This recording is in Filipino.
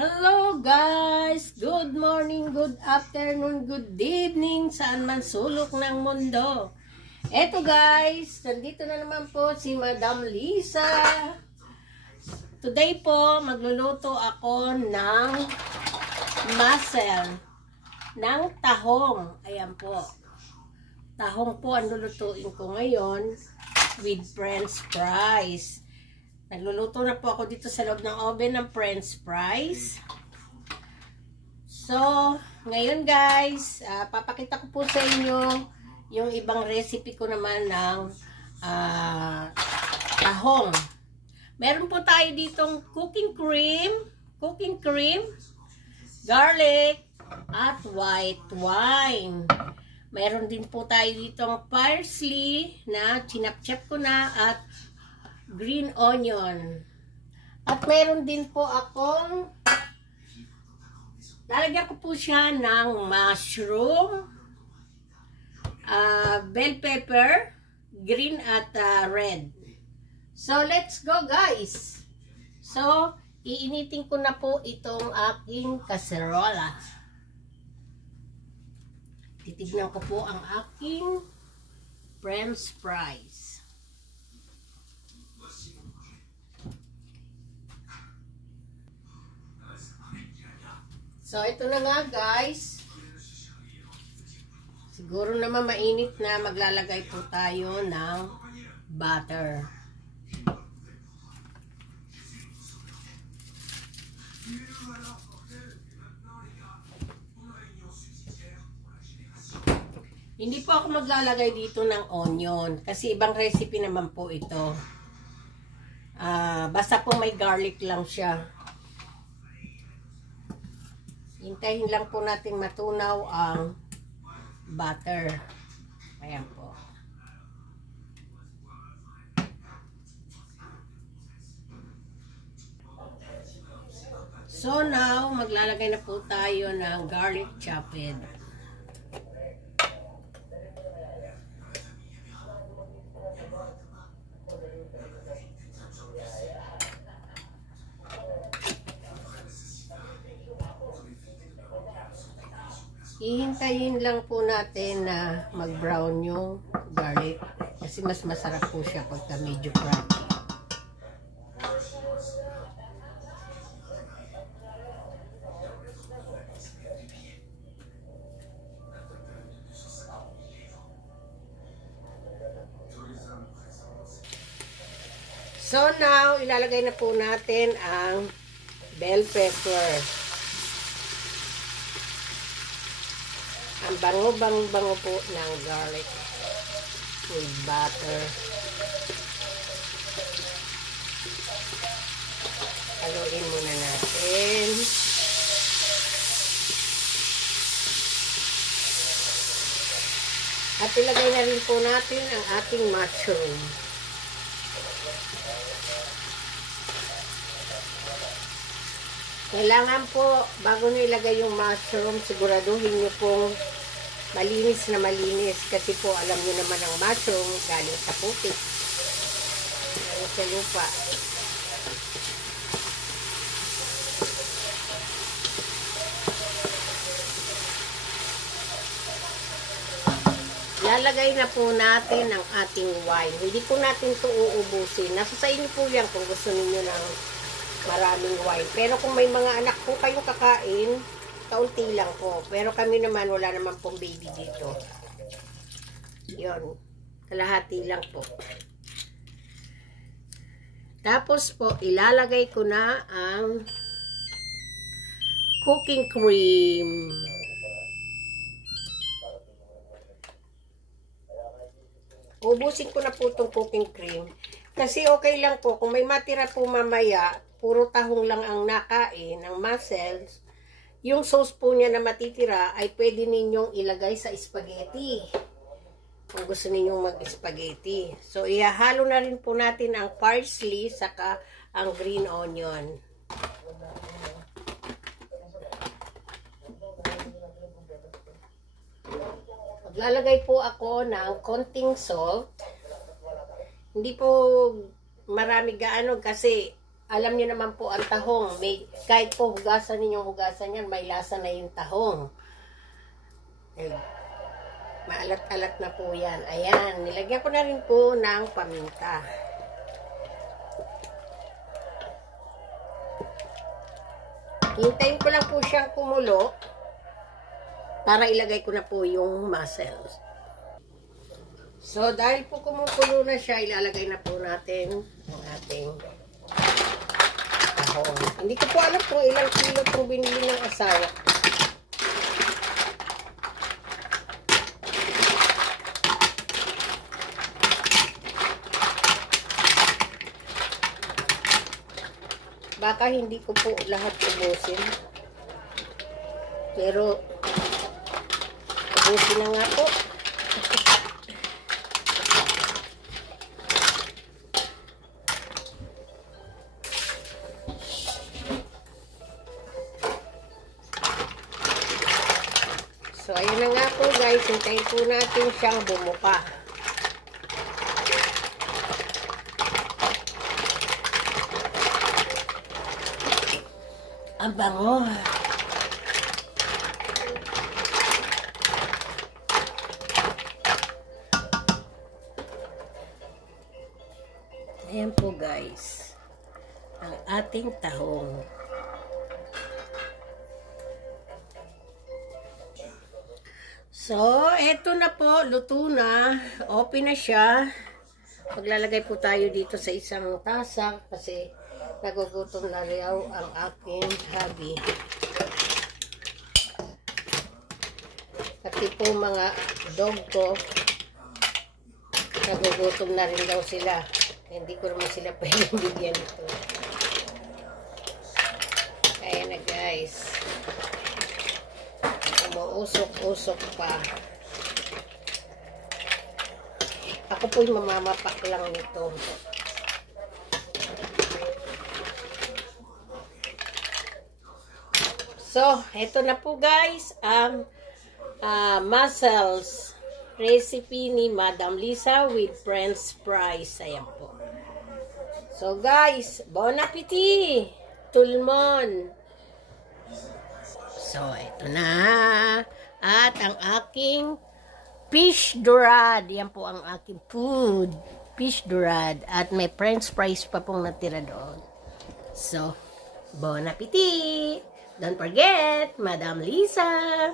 Hello guys! Good morning, good afternoon, good evening, saan man sulok ng mundo. Eto guys, nandito na naman po si Madam Lisa. Today po, magluluto ako ng mussel, ng tahong. Ayan po. Tahong po ang lulutuin ko ngayon with french fries. Nagluluto na po ako dito sa loob ng oven ng french fries. So, ngayon guys, papakita ko po sa inyo yung ibang recipe ko naman ng tahong. Meron po tayo ditong cooking cream, garlic, at white wine. Meron din po tayo ditong parsley na chinap-chap ko na at green onion. At meron din po akong lalagyan ko po siya ng mushroom, bell pepper, green at red. So, let's go guys. So, iinitin ko na po itong aking kaserola. Titignan ko po ang aking french fries. So, ito na nga guys. Siguro naman mainit na, maglalagay po tayo ng butter. Hindi po ako maglalagay dito ng onion kasi ibang recipe naman po ito. Basta po may garlic lang siya. Hintayin lang po natin matunaw ang butter. Ayan po. So now, maglalagay na po tayo ng garlic chopped. Ihintayin lang po natin na mag-brown yung garlic kasi mas masarap po siya pagka medyo crunchy. So now, ilalagay na po natin ang bell pepper. Ang bango po ng garlic with butter. Haluin muna natin. At ilagay na rin po natin ang ating mushroom. Kailangan po, bago nyo ilagay yung mushroom, siguraduhin nyo pong malinis na malinis. Kasi po, alam nyo naman ang mushroom galing sa putik. Galing sa lupa. Lalagay na po natin ang ating wine. Hindi po natin ito uubusin. Nasa sa inyo po yan kung gusto niyo ng maraming wine. Pero kung may mga anak po kayong kakain, kaunti lang po. Pero kami naman, wala naman pong baby dito. Yun. Kalahati lang po. Tapos po, ilalagay ko na ang cooking cream. Ubusin ko na po itong cooking cream. Kasi okay lang po. Kung may matira po mamaya, puro tahong lang ang nakain, ng mussels, yung sauce po niya na matitira ay pwede ninyong ilagay sa spaghetti. Kung gusto ninyong mag-spaghetti. So, ihahalo na rin po natin ang parsley saka ang green onion. Maglalagay po ako ng konting salt. Hindi po marami gaano kasi alam niyo naman po ang tahong. Kahit po hugasan yan, may lasa na yung tahong. Maalat-alat na po yan. Ayan, nilagyan ko na rin po ng paminta. Hintayin ko lang po siyang kumulo para ilagay ko na po yung mussels. So, dahil po kumukulo na siya, ilalagay na po natin ang ating tahong. Hindi ko po alam kung ilang kilo itong binili ng asawa. Baka hindi ko po lahat ubusin. Pero, ubusin na nga po. So, ayun na nga po guys. Hintayin po natin siyang bumuka. Ang bango. Ayan po guys. Ang ating tahong. So, eto na po. Luto na. Open na siya. Maglalagay po tayo dito sa isang tasa kasi nagugutom na riyaw ang aking hubby. Pati po mga dog ko, nagugutom na rin daw sila. Hindi ko naman sila pwedeng bigyan ito. Kaya na guys. Umuusok-usok pa. Ako po'y mamamapak lang nito. So, eto na po guys, ang mussels recipe ni Madam Lisa with French fries. Ayan po. So guys, bon appétit! Tulmon! So, eto na. At ang aking fish dorade. Yan po ang aking food. Fish dorade. At may French fries pa pong natira doon. So, bon appétit! Don't forget, Madam Lisa.